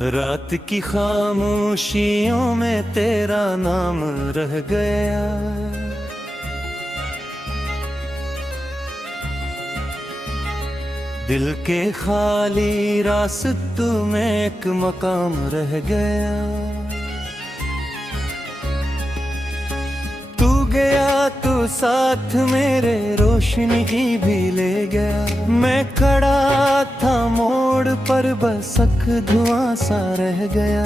रात की खामोशियों में तेरा नाम रह गया। दिल के खाली रास्तों में एक मकाम रह गया। तू गया तो साथ मेरे रोशनी भी ले गया। मैं खड़ा था मोड़ पर बस एक धुआं सा रह गया।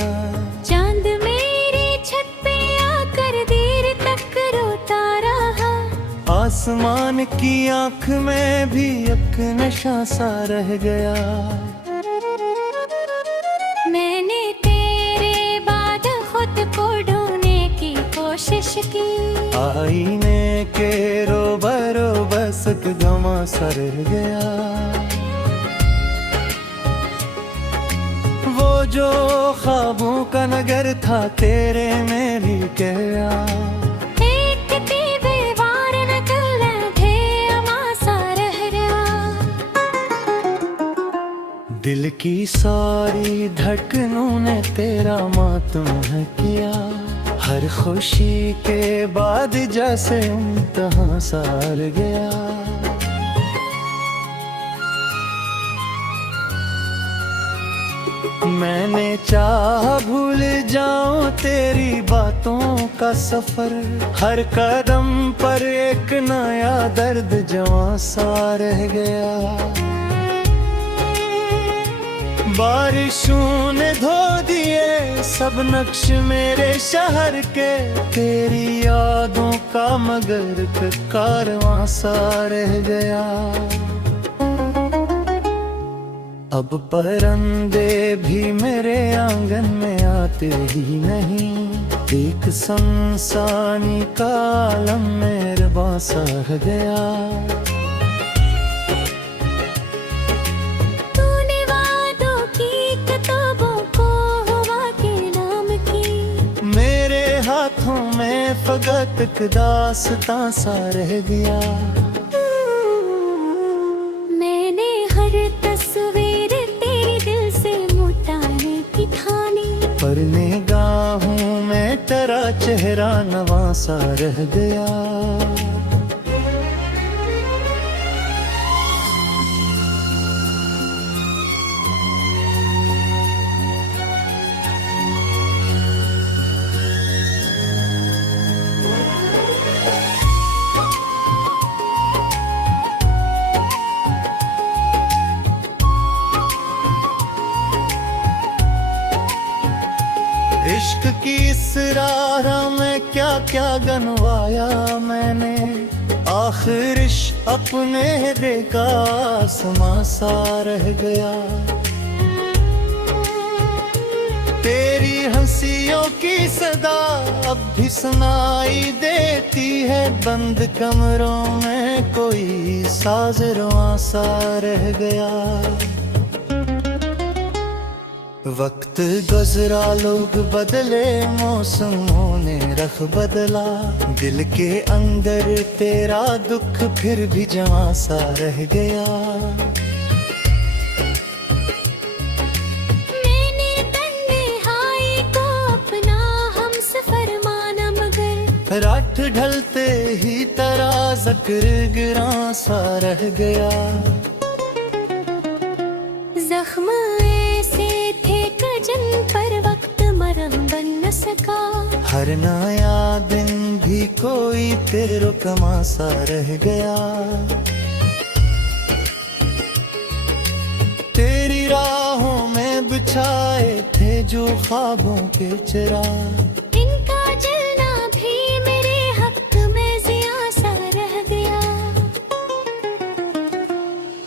चांद मेरी छत पे आकर देर तक रोता रहा। आसमान की आंख में भी एक नशा सा रह गया। मैंने तेरे बाद खुद को ढूंढने की कोशिश की। आईने के रोबरो बस एक गमा सा रह गया। वो जो ख्वाबों का नगर था तेरे में भी गया। दिल की सारी धड़कनों ने तेरा मातम है किया। हर खुशी के बाद जैसे इम्तिहान सार गया। मैंने चाह भूल जाऊं तेरी बातों का सफर। हर कदम पर एक नया दर्द जवां सा रह गया। बारिशों ने धो दिए सब नक्श मेरे शहर के। तेरी यादों का मगर कारवां सा रह गया। अब परंदे भी मेरे आंगन में आते ही नहीं। एक संसानी का आलम मेरे बासा रह गया। फकत एक दास्तां सा रह गया। मैंने हर तस्वीर तेरे दिल से मिटाने की ठानी। पर निगाहों में तेरा चेहरा नवां सा रह गया। इश्क की इस राह में क्या क्या गनवाया मैंने। आखिर अपने देखा आसमां सा रह गया। तेरी हंसियों की सदा अब भी सुनाई देती है। बंद कमरों में कोई साज रुआं सा रह गया। वक्त गुजरा लोग बदले मौसमों ने रख बदला। दिल के अंदर तेरा दुख फिर भी जवां सा रह गया। मैंने तन्हाई को अपना हमसफर माना मगर रात ढलते ही तेरा ज़िक्र गिरां सा रह गया। जख्म जिन पर वक्त मरहम बन न सका। हर नया दिन भी कोई तेरो कमा सा रह गया। तेरी राहों में बिछाए थे जो ख्वाबों के चिराग। इनका जलना भी मेरे हक में ज़िया सा रह गया।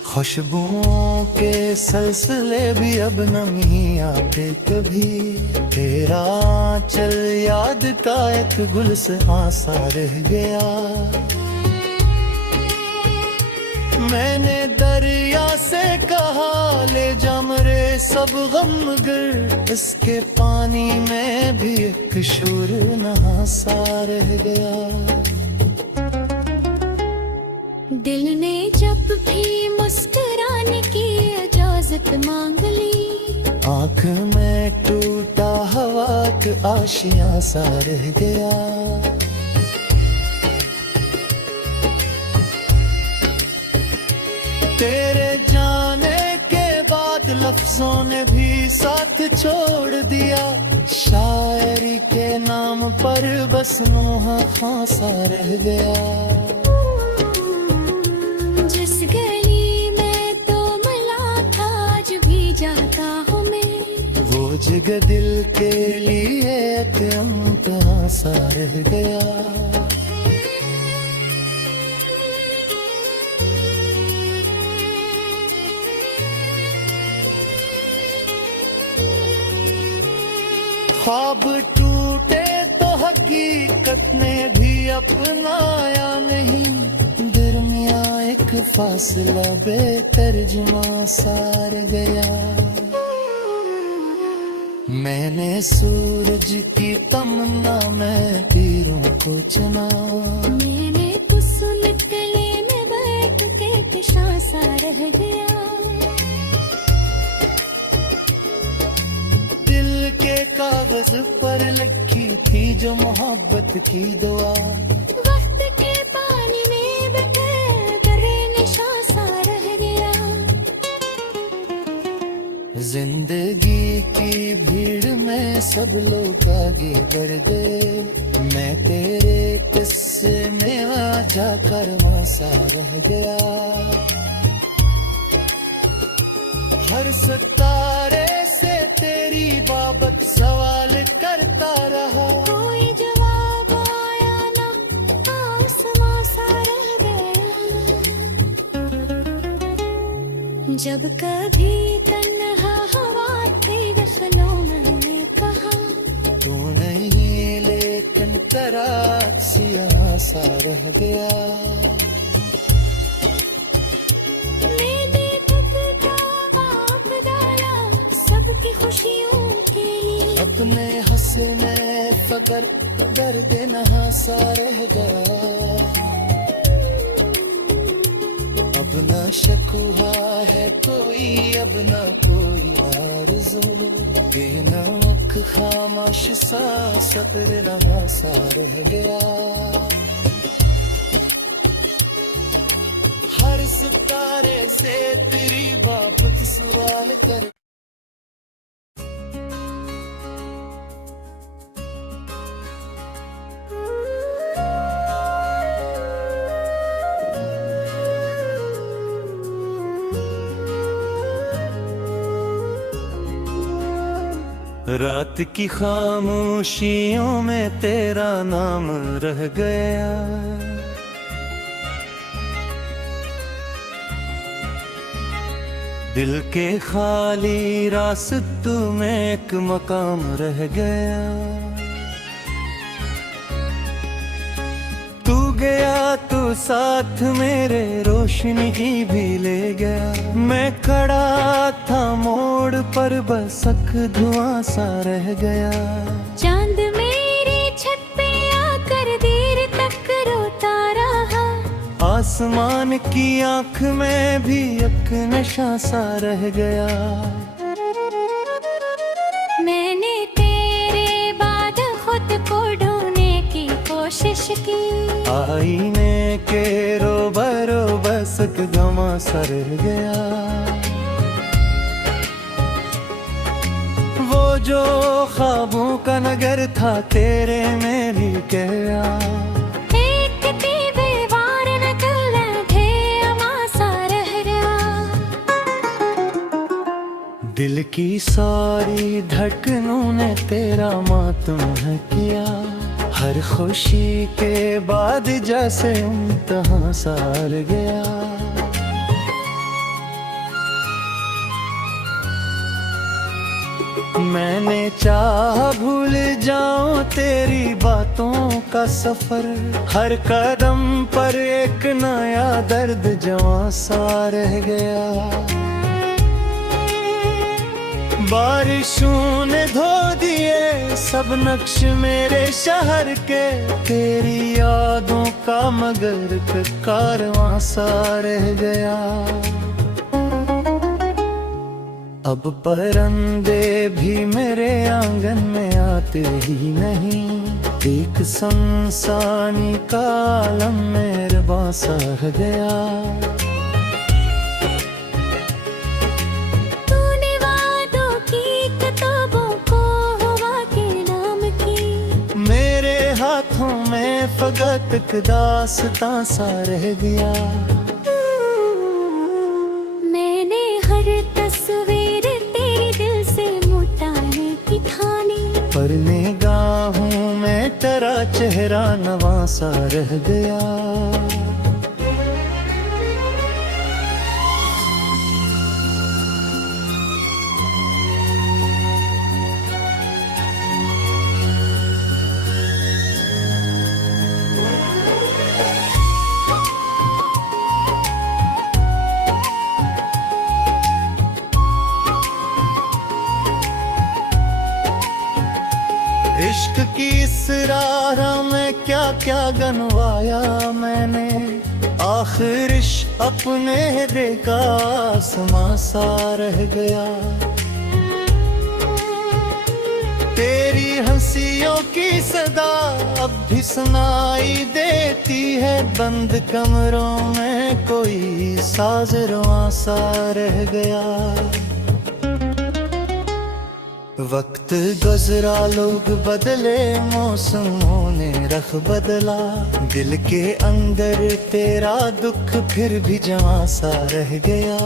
खुशबुओं के सिलसिले भी अब नहीं आते कभी। तेरा चल याद का एक गुल से आसा रह गया। मैंने दरिया से कहा ले जा मेरे सब गम गिर। इसके पानी में भी एक शूर नहा सा रह गया। दिल ने जब भी मुस्कुराने की इजाजत मांग ली। आँख में टूटा हवा के आशिया सा रह गया। तेरे जाने के बाद लफ्जों ने भी साथ छोड़ दिया। शायरी के नाम पर बस नोहा खासा रह गया। जिस गली में तो मिला था आज भी जाता हूँ मैं, वो जगह दिल के लिए कहाँ सा रह गया। ख्वाब टूटे तो हकीकत ने भी अपनाया नहीं। दरमिया एक फासला बेतर्जुमा सा रह गया। मैंने सूरज की तमन्ना में तीरों को चुना। मैंने कुसुम गले में बैठ के तिशा सा रह गया। दिल के कागज पर लिखी थी जो मोहब्बत की दुआ। वक्त के पानी में बहकर दर्रे निशा सा रह गया। जिंदगी की भीड़ में सब लोग आगे बढ़ गए। मैं तेरे किस्से में आ जाकर सा रह गया। हर सितारे से तेरी बाबत सवाल करता रहा। कोई जवाब आया ना, आसमां सा रह गया। जब कभी तन्हा हवा थी गफलों में कहा, तू नहीं लेकिन तेरा सिया सा रह गया। मैंने खुद का बाप डाला सबकी खुशियों के लिए। अपने हंसने फकर दर्द नहा सा रह गया। अब न शकुहा है कोई, अब न कोई आरज़ू। बेनमक खामोश सा सफर रहा सा रह गया। हर सितारे से तेरी बाबत सवाल कर। रात की खामोशियों में तेरा नाम रह गया। दिल के खाली रास्तों में एक मकाम रह गया। तू गया तो साथ मेरे रोशनी भी ले गया। मैं खड़ा था मोड़ पर बस एक धुआं सा रह गया। चांद मेरी छत पे आकर देर तक रोता रहा। आसमान की आंख में भी एक नशा सा रह गया। मैंने तेरे बाद खुद को ढूंढने की कोशिश की। आईने के रोबरो बस एक गमा सा रह गया। वो जो ख्वाबों का नगर था तेरे में भी गया। एक दीवार नकल थे अमा सा रह गया। दिल की सारी धड़कनों ने तेरा मातम है किया। हर खुशी के बाद जैसे इम्तिहान सार गया। मैंने चाह भूल जाऊं तेरी बातों का सफर। हर कदम पर एक नया दर्द जवां सा रह गया। बारिशों ने धो दिए सब नक्श मेरे शहर के। तेरी यादों का मगर कारवां सा रह गया। अब परंदे भी मेरे आंगन में आते ही नहीं। एक संसानी कालम मेरे बासा रह गया। तूने वादों की किताबों को हवा के नाम की। मेरे हाथों में फकत एक दास्तां सा रह गया। मैंने हर तस्वीर तेरे दिल से मिटाने की ठानी। पर निगाहों में तेरा चेहरा नवासा रह गया। इश्क की इस राह में क्या क्या गनवाया मैंने। आखिर इश्क अपने रेखा आसमां सा रह गया। तेरी हंसियों की सदा अब भी सुनाई देती है। बंद कमरों में कोई साज रुआं सा रह गया। वक्त गुजरा लोग बदले मौसमों ने रख बदला। दिल के अंदर तेरा दुख फिर भी जवां सा रह गया।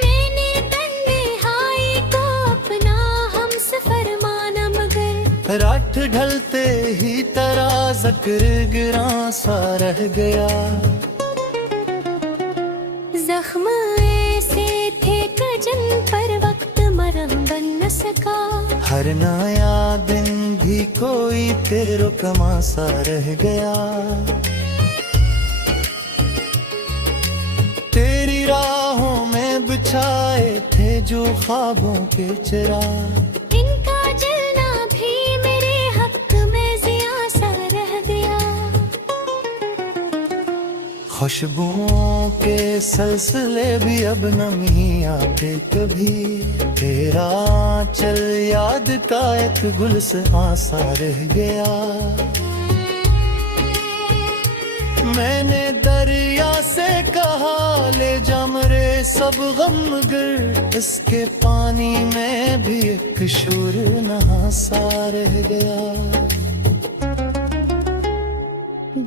मैंने तन्हाई को अपना हमसफर माना मगर रात ढलते ही तेरा ज़िक्र गिरा सा रह गया। जख्म ऐसे थे जिन पर वक्त मरहम बन न सका। हर नया दिन भी कोई तेरो कमा सा रह गया। तेरी राहों में बिछाए थे जो ख्वाबों के चिराग। इनका जलना भी मेरे हक में जिया सा रह गया। खुशबुओं के सिलसिले भी अब नहीं आते कभी। तेरा चल याद का एक गुलसितां सा रह गया। मैंने दरिया से कहा ले जा मेरे सब गम गिर। इसके पानी में भी एक शूर नहा सा रह गया।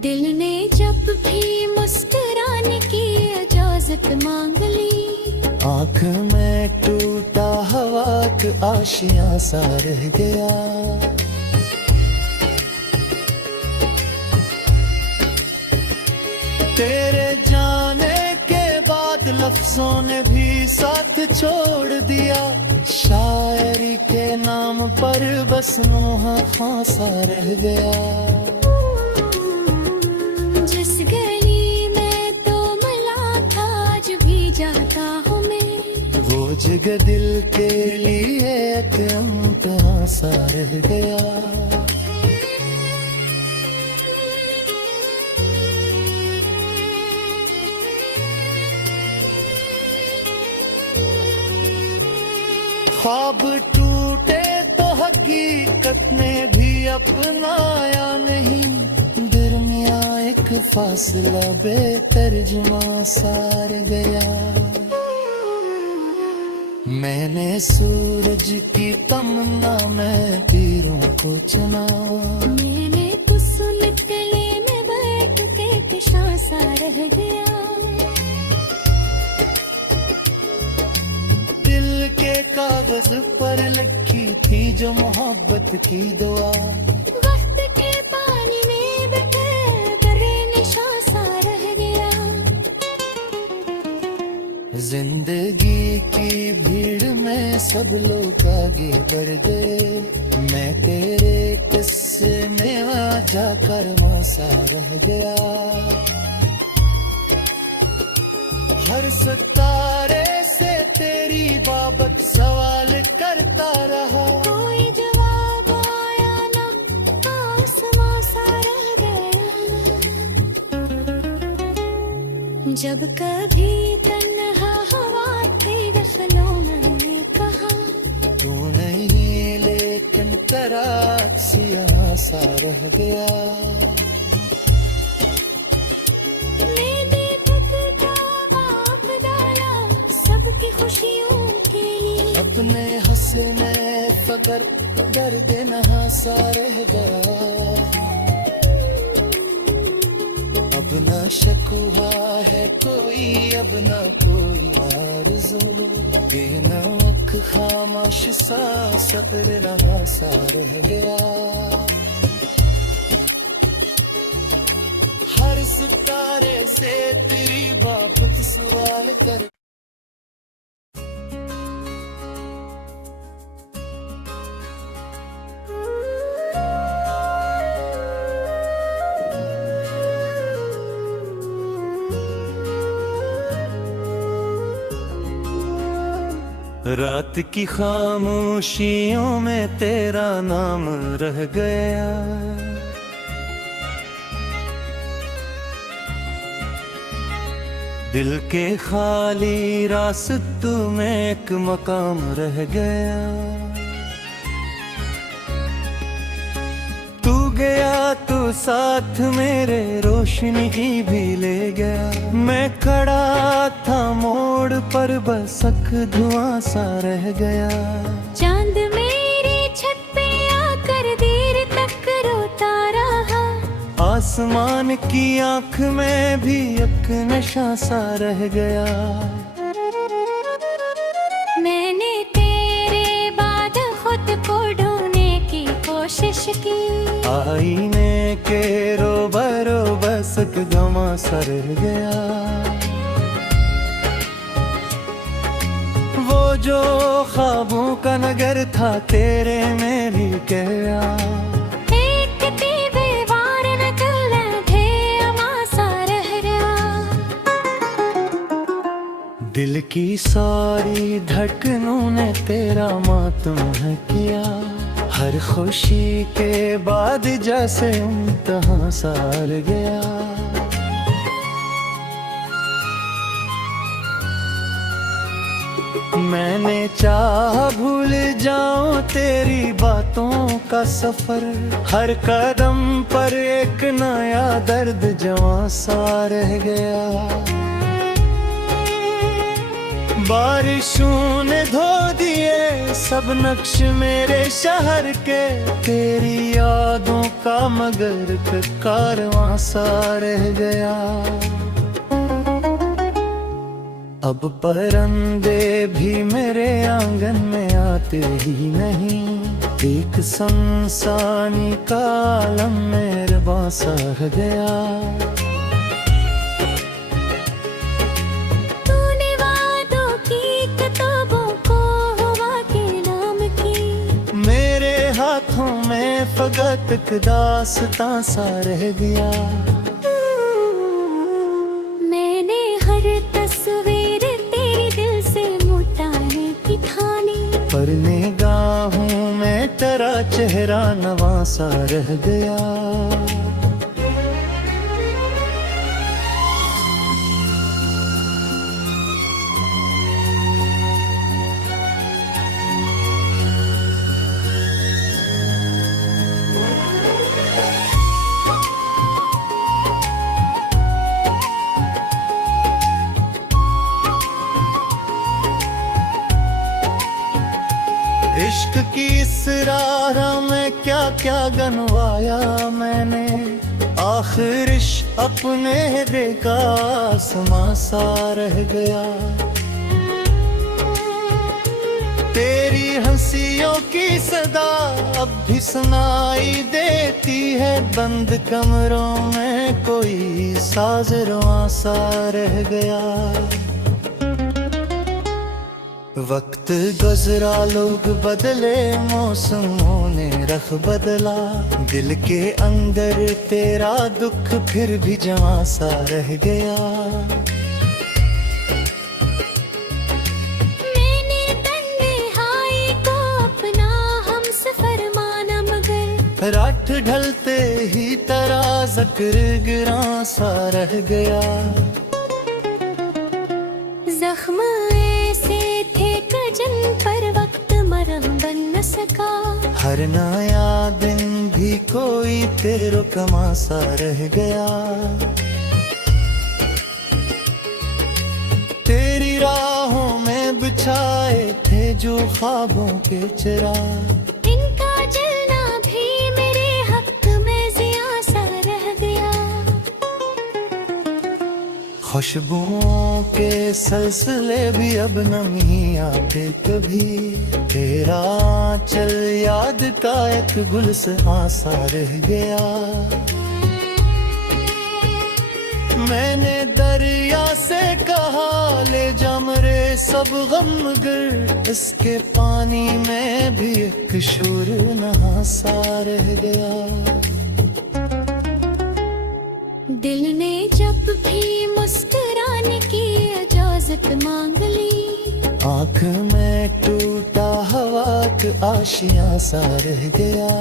दिल ने जब भी मुस्कुराने की इजाजत मांग ली। आँख में टूटा हवा का आशियाँ सा रह गया। तेरे जाने के बाद लफ्जों ने भी साथ छोड़ दिया। शायरी के नाम पर बस नोहा खासा रह गया। जिस गली में तो मिला था आज भी जाता हूँ मैं। वो जगह दिल के लिए एक इम्तिहान सा रह गया। ख्वाब टूटे तो हकीकत ने भी अपनाया नहीं। दरमिया एक फासला बेतरजुमा सा रह गया। मैंने सूरज की तमन्ना में तीरों को चुना। मैंने कुसुम गले में बैठ के तिशा सा रह गया। दिल के कागज पर लिखी थी जो मोहब्बत की दुआ। वक्त के पानी में बह कर निशा सा रह गया। जिंदगी की भीड़ में सब लोग आगे बढ़ गए। मैं तेरे किस्से में आ जाकर वसा रह गया। हर सितारे से तेरी बाबत सवाल करता रहा। कोई जवाब आया ना, आसमां सा रह गया। जब कभी तन्हा हुआ थी गफलों मैंने कहा तू नहीं लेकिन तेरा अक्सिया सा रह गया। मैंने खुद का बाप डाला सबकी खुशियों के लिए, अपने हंसने फगर दर्द नहा सा रह गया। अब न शकुहा है कोई, अब न कोई आरज़ू, बेनमक खामोश सा सफर रहा सा रह गया। हर सितारे से तेरी बाबत सवाल कर रात की खामोशियों में तेरा नाम रह गया। दिल के खाली रास्तों में एक मकाम रह गया। तू गया तो साथ मेरे रोशनी भी ले गया। मैं खड़ा था मोड़ पर बस एक धुआं सा रह गया। चांद मेरी छत पे आकर देर तक रोता रहा, आसमान की आंख में भी एक नशा सा रह गया। मैंने तेरे बाद खुद को ढूंढने की कोशिश की, आईने के रोबरो बस एक गमा सा रह गया। वो जो ख्वाबों का नगर था तेरे में भी गया। एक दीवार नकल थे अमासा रह गया। दिल की सारी धड़कनों ने तेरा मातम है किया। हर खुशी के बाद जैसे इम्तिहान सार गया। मैंने चाह भूल जाऊं तेरी बातों का सफर, हर कदम पर एक नया दर्द जवां सा रह गया। बारिशों ने धो दिए सब नक्श मेरे शहर के, तेरी यादों का मगर एक कारवां सा रह गया। अब परंदे भी मेरे आंगन में आते ही नहीं। एक संसानी का आलम मेरे बासा रह गया। तूने वादों की किताबों को हवा के नाम की, मेरे हाथों में फकत एक दास्तां सा रह गया। मैंने हर तस्वीर तेरी दिल से मिटाने की ठानी, पर निगाहों में तेरा चेहरा नवा सा रह गया। इश्क की इस राह में क्या क्या गनवाया मैंने, आखिर इश्क अपने देखा आसमां सा रह गया। तेरी हंसियों की सदा अब भी सुनाई देती है, बंद कमरों में कोई साज रुआं सा रह गया। वक्त गुजरा लोग बदले मौसमों ने रख बदला, दिल के अंदर तेरा दुख फिर भी जवां सा रह गया। मैंने तन्हाई को अपना हमसफर माना, मगर रात ढलते ही तेरा ज़िक्र गिरां सा रह गया। जख्म ऐसे थे कि जिन पर वक्त मरहम बन न सका। हर नया दिन भी कोई तेरो कमा सा रह गया। तेरी राहों में बिछाए थे जो ख्वाबों के चिराग, इनका जलना भी मेरे हक में ज़िया सा रह गया। खुशबुओं के सिलसिले भी अब नहीं आते कभी। तेरा चल याद का एक गुल से आसा रह गया। मैंने दरिया से कहा ले जा मेरे सब गम गिर, इसके पानी में भी एक शूर नहा सा रह गया। दिल ने जब भी मुस्कुराने की इजाजत मांग ली, आँख में टूटा हवा के आशिया सा रह गया।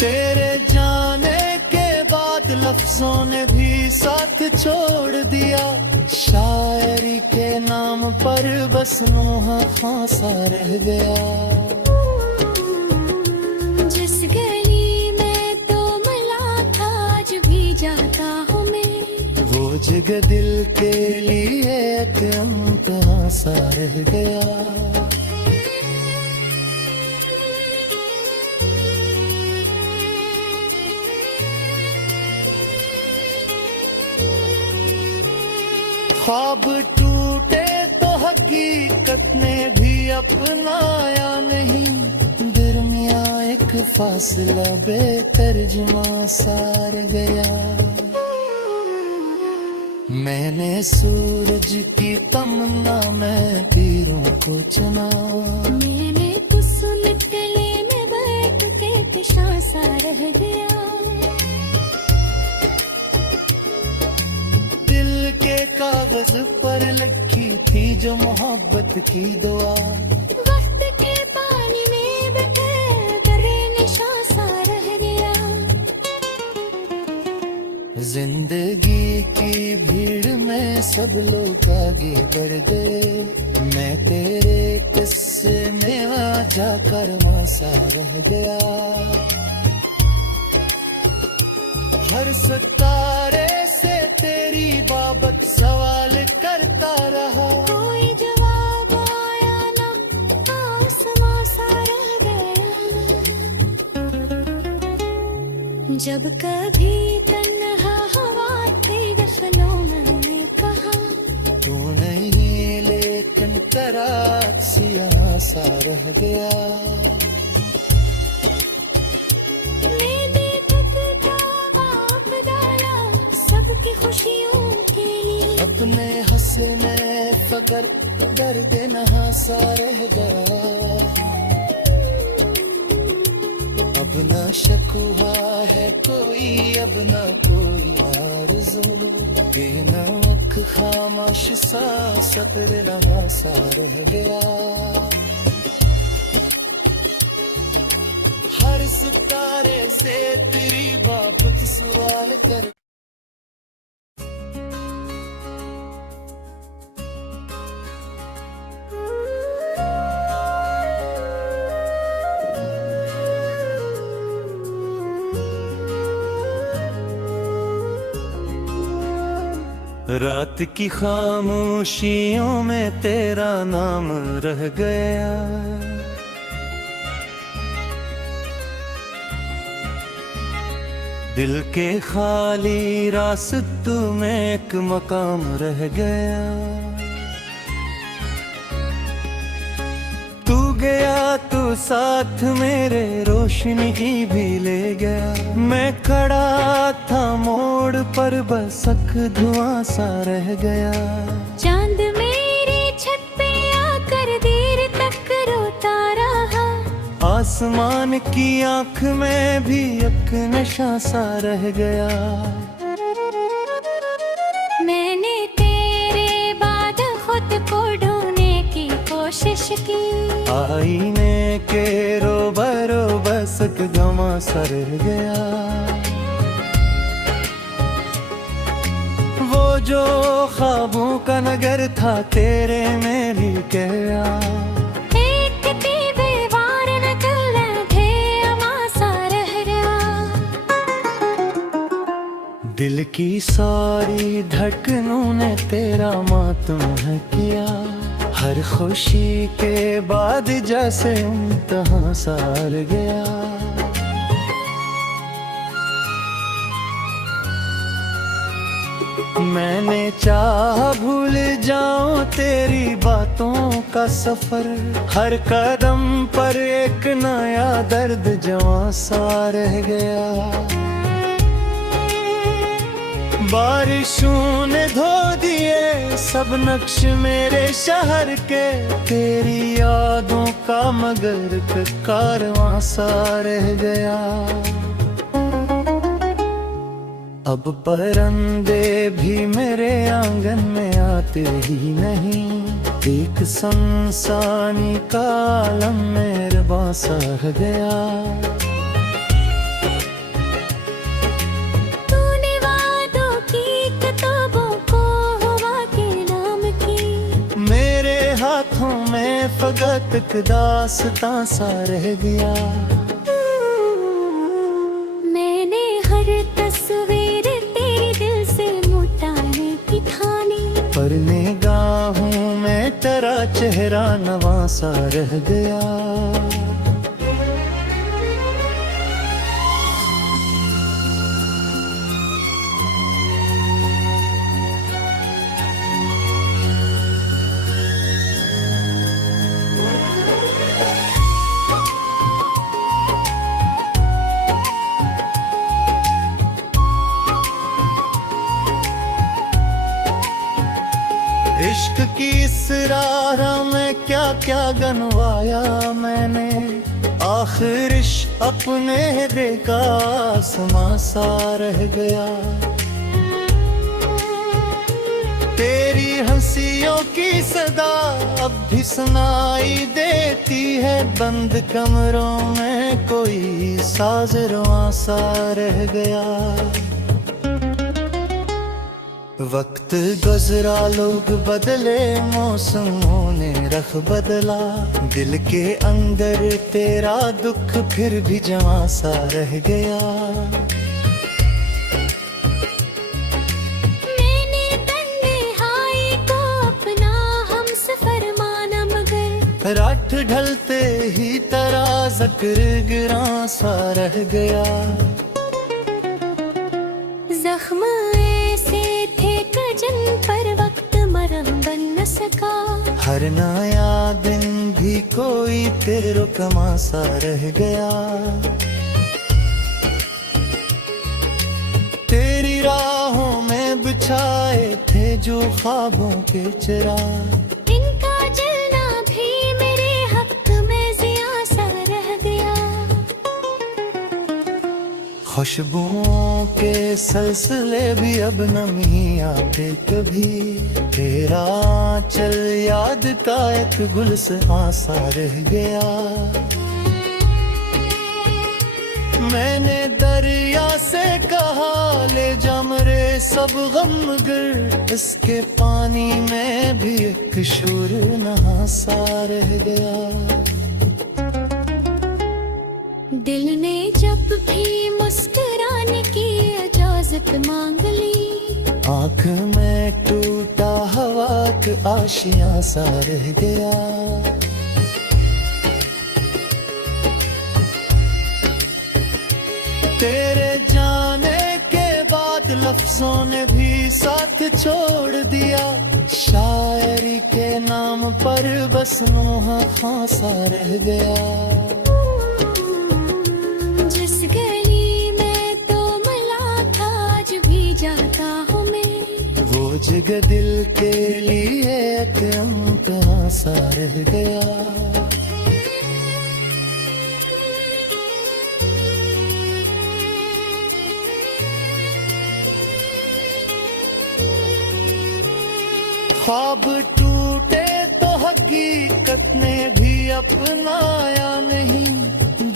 तेरे जाने के बाद लफ्जों ने भी साथ छोड़ दिया। शायरी के नाम पर बस नोहा खासा रह गया। जिस गली में तो मिला था आज भी जाता हूँ मैं, वो जगह दिल के लिए एक कहाँ सा रह गया। ख्वाब टूटे तो हकीकत ने भी अपनाया नहीं। दरमिया एक फासला बेतर्जुमा सार गया। मैंने सूरज की तमन्ना में पीरों को चुना। मैंने कुसुम गले में बैठ के तिशा सा रह गया। दिल के कागज पर लिखी थी जो मोहब्बत की दुआ, वक्त के पानी में बह करे निशा सा रह गया। जिंदगी की भीड़ में सब लोग आगे बढ़ गए। मैं तेरे किस्से में आ जाकर सा रह गया। हर सितारे से तेरी बाबत सवाल करता रहा। कोई जवाब आया ना, आसमां सा रह गया। जब कभी तन्हा हवा थी गफलों में कहा, तू नहीं लेकिन तराक सिया सा रह गया। खुशियों के लिए अपने हंसे में फकर दर्द नहा सा रह गया। अब न शकुहा है कोई, अब न कोई आरज़ू। बेनमक खामोश सा सतर रहा सा रह गया। हर सितारे से तेरी बाबत सवाल कर। रात की खामोशियों में तेरा नाम रह गया। दिल के खाली रास्तों में एक मकाम रह गया। तू गया तो साथ मेरे रोशनी भी ले गया। मैं खड़ा था मोड़ पर बस एक धुआं सा रह गया। चांद मेरी छत पे आकर देर तक रोता रहा। आसमान की आंख में भी एक नशा सा रह गया। मैंने तेरे बाद खुद को ढूंढने की कोशिश की। आईने के रोबरो बस एक गमा सा रह गया। जो ख्वाबों का नगर था तेरे में भी गया। दिल की सारी धड़कनों ने तेरा मातम है किया। हर खुशी के बाद जैसे इम्तिहान सार गया। मैंने चाहा भूल जाऊं तेरी बातों का सफर। हर कदम पर एक नया दर्द जवां सा रह गया। बारिशों ने धो दिए सब नक्श मेरे शहर के। तेरी यादों का मगर कारवां सा रह गया। अब परंदे भी मेरे आंगन में आते ही नहीं। एक संसानी का आलम मेरे बासा रह गया। तूने वादों की किताबों को हवा के नाम की। मेरे हाथों में फकत एक दास्तां सा रह गया। मैंने हर तस्वीर पर निगाहों में तेरा चेहरा नवां सा रह गया। इश्क की इस राह में क्या क्या गनवाया मैंने। आखिर इश्क अपने देखा आसमां सा रह गया। तेरी हंसियों की सदा अब भी सुनाई देती है। बंद कमरों में कोई साज रुआं सा रह गया। वक्त गुजरा लोग बदले मौसमों ने रख बदला। दिल के अंदर तेरा दुख फिर भी जवां सा रह गया। मैंने तन्हाई को अपना हमसफर माना मगर। रात ढलते ही तेरा ज़िक्र गिरां सा रह गया। जख्म जिन पर वक्त मरहम बन न सका। हर नया दिन भी कोई तेरो कमा सा रह गया। तेरी राहों में बिछाए थे जो ख्वाबों के चिराग। इनका जलना भी मेरे हक में ज़िया सा रह गया। खुशबुओं के सिलसिले भी अब नहीं आते कभी। तेरा चल याद का एक गुलसितां सा रह गया। मैंने दरिया से कहा ले जा मेरे सब गम गिर। इसके पानी में भी एक शूर नहा सा रह गया। दिल ने जब भी मुस्कुराने की इजाजत मांग ली। आँख में टूटा हवा का आशियाँ सा रह गया। तेरे जाने के बाद लफ्जों ने भी साथ छोड़ दिया। शायरी के नाम पर बस नोहा खां सा रह गया। जिस गली में तो मिला था आज भी जाता हूँ मैं। वो जगह दिल के लिए एक कहाँ सा रह गया। ख्वाब टूटे तो हकीकत ने भी अपनाया नहीं।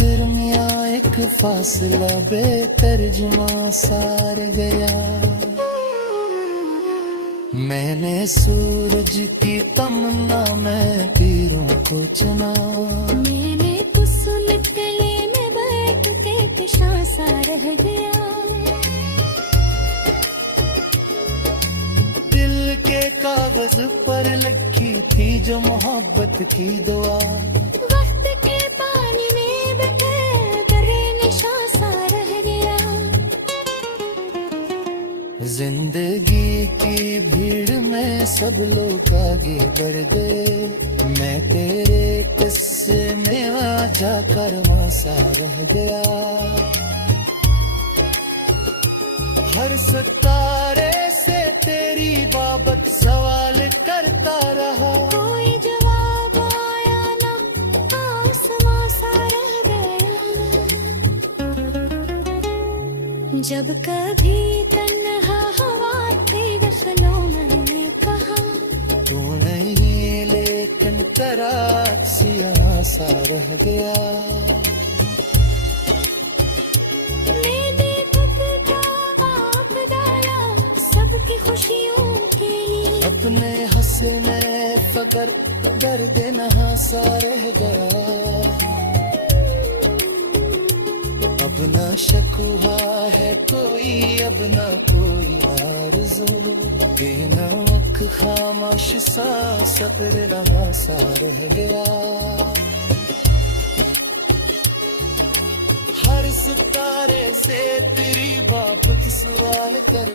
दरमिया एक फासला बेतरजुमा सार गया। मैंने सूरज की तमन्ना में पीरों को चुना, मैंने तो सुन गले में बैठ के तिशा सा रह गया। दिल के कागज पर लिखी थी जो मोहब्बत की दुआ, वक्त के पानी में बहे दरे निशा सा रह गया। जिंदगी की भीड़ में सब लोग आगे बढ़ गए, मैं तेरे किस्से में आ जाकर सा रह गया। हर सितारे से तेरी बाबत सवाल करता रहा, कोई जवाब आया ना, आसमां सा रह गया। जब कभी तन्हा हवा थी गफलों मैंने कहा, तू नहीं लेकिन तेरा अक्सिया सा रह गया। मैंने खुद का आप डाला सबकी खुशियों के लिए, अपने हंसे में फकर दर्द नहा सा रह गया। अब ना शकुहा है कोई, अब ना कोई आरज़ू, बेनमक खामोश सा सफर रहा सा रह गया। हर सितारे से तेरी बाबत सवाल कर